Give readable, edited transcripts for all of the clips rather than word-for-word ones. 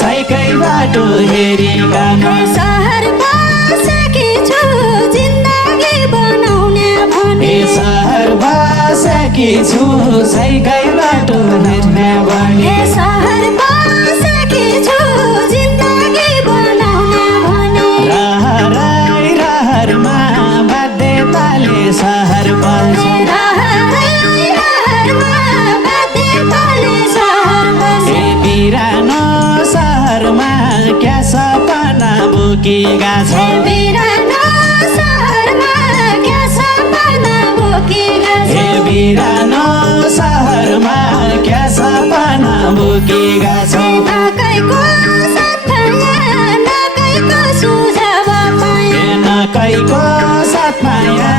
साइकै बाटो हेरिकन सहर बसेकी छु जिन्दगी बनाउने भने सहर बसेकी छु साइकै बाटो हेर्ने भने सहर बसेकी छु जिन्दगी बनाउने भने रहरमा बाध्यताले सहर बल्छ रहरमा बाध्यताले सहर बल्छ बिरानो सहरमा क्या सपना बोकेका छौ बिरानो सहरमा क्या सपना बोकेका छौ बिरानो सहरमा क्या सपना बोकेका छौ नकैको साथ पाया नकैको सुझाव पाया नकैको साथ पाया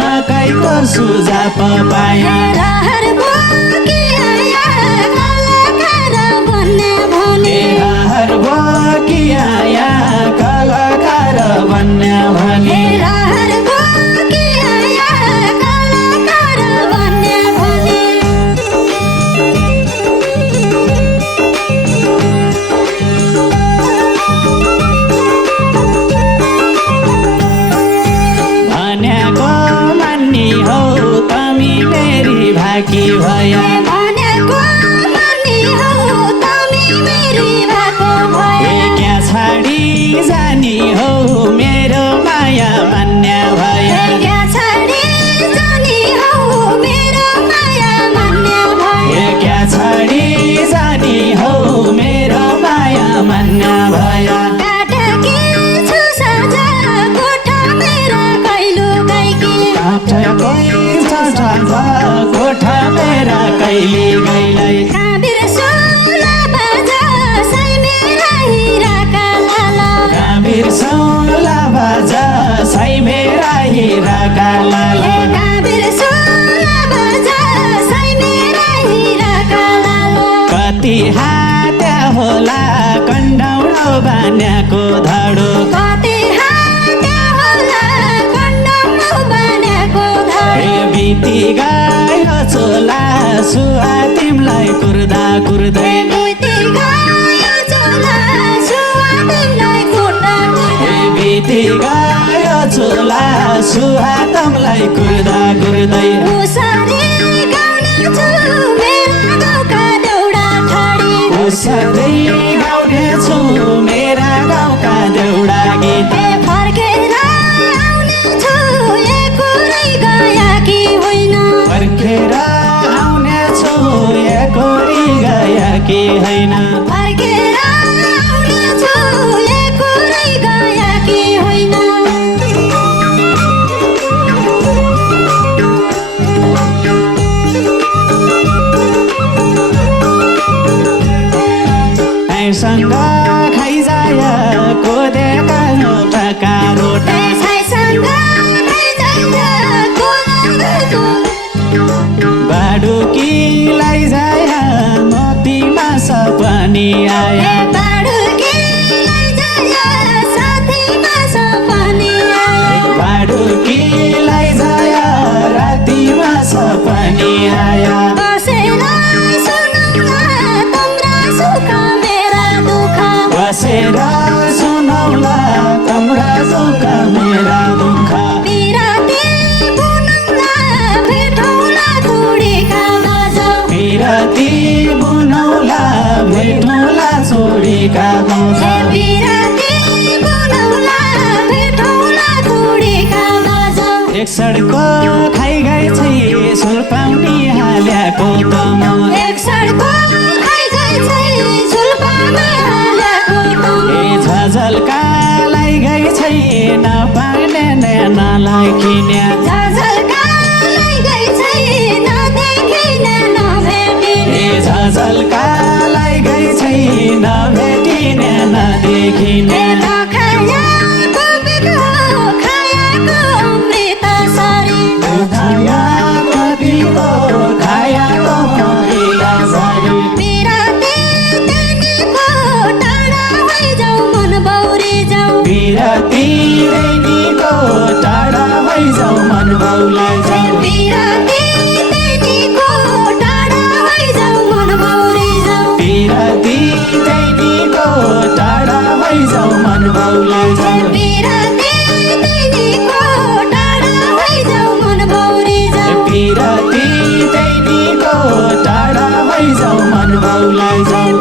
नकैको सुझाव पाया रहर बोकी आया कलाकार बन्ने भने रहर बोकी आया कलाकार बन्ने भने रहर बोकी आया कलाकार बन्ने भने भनेको मान्ने हो तमी मेरी भाकी भया भनेको मान्ने हो तमी मेरी भएको भए क्या छाडी जानी हो मेरो माया मान्य भया क्या छाडी जानी हो मेरो माया मान्ने भए क्या छाडी जानी हो मेरो माया मान्य भया काटकी छु साझा कोठा मेरा कहिलो गाईकी कोठा मेरा कहिले गइलाई काबिर सोला बाजा साई मेरा हिराका लाला काबिर सोला बाजा साई मेरा हिराका लाला काबिर सोला बाजा साई मेरा हिराका लाला कति हात्या होला कण्डौलो बान्याको धडो कति हात्या होला कण्डौलो बान्याको धडो बिति गयो चोला सुहा तिमलाई कुर्दा कुर्दै बिति गयो चोला सुहा तिमलाई कुर्दा कुर्दै बिति गयो चोला सुहा तिमलाई कुर्दा कुर्दै उसरी गाउने छु मेरा गाउँका देउडा ठाडी उसरी गाउने छु मेरा गाउँका देउडा गीत फर्केर आउने छु एकोरै गया कि होइन फर्केर आउने छु एकोरी गया कि होइन फर्केर आउने छु एकोरै गया कि होइन सँग खाइजाय कोदेका टका रोटा साईसँग खाइजाय कोदेका बाडुकीलाई जाय मोतीमा सपनी आया बाडुकीलाई जाय साथीमा सपनी आयो बाडुकीलाई जाय रातिमा सपनी आया बसेर सुनौला तम्रा सुख मेरा दुःख बसेर सुनौला तम्रा सुख मेरा दुःख छुरीका गाउँछ हे बिराती बोलाउला भेटौँला थोडीका बाजा एक सडको खाइ गए छै सुल्पाउनी हाल्याको त म एक सडको खाइ गए छै झुल्पामा हालेको त ए झझल्का लाई गए छै नपाउने नालाई किने झझल्का लाई गए छै नदेखिने नभेटिने ए झझल्का लाई गए छै नभेटिने नदेखिने ए नखायाको बिको खायाको अमृत सरी खायाको बिको खायाको अमृत सरी बिराती दैनीको टाढा भइजाऊ मन बौरी जाऊ बिराती दैनीको टाढा भइजाऊ मन बाउलाई जाऊ बिराती दैनीको टाढा भइजाऊ मन बौरी जाऊ बिराती दैनीको टाढा भइजाऊ मन बाउलाई जाऊ बिराती दैनीको टाढा भइजाऊ मन बौरी जाऊ बिराती दैनीको टाढा भइजाऊ मन बाउलाई जाऊ